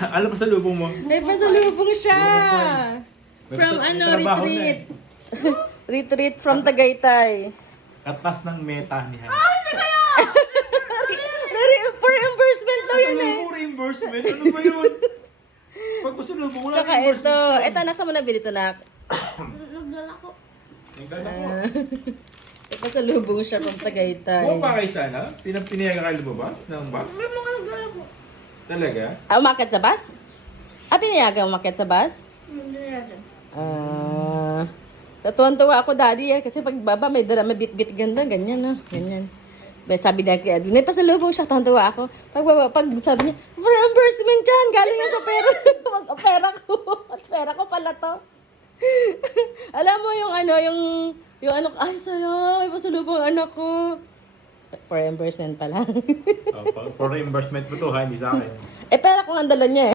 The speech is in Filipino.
Ano pa sa lubong mo? May pasalubong siya. From May ano, trabaho na retreat. Retreat from Tagaytay. Katas ng meta ni Han. For reimbursement daw yun eh. Ano reimbursement? Ano ba yun? Pag pasalubong mo lang Tsaka ito. Ito, anak, sa mo nabili ito, nak. Nagdala ko. Ang ganda mo. May pasalubong siya from Tagaytay. Buwan pa kayo sana? Pinayagan kayo lumabas ng bus? May mga nagdala ko. Talaga? Ah, umakyat sa bus? Ah, pinayagan umakyat sa bus? Hindi natin. Ah, natuwan-tuwa ako, daddy, kasi pag baba, may dala, may bit-bit ganda, ganyan, no? Ganyan. Sabi niya kay Edwin, may pasalubong siya, tuwan-tuwa ako. Pag sabi niya, for reimbursement dyan, galing yan sa pera. Pera ko. At pera ko pala to. Alam mo yung ano, yung ano, ay, sayo, may pasalubong anak ko. For reimbursement pala. For reimbursement mo to ha, hindi sa akin. Pera ko ang dala niya eh.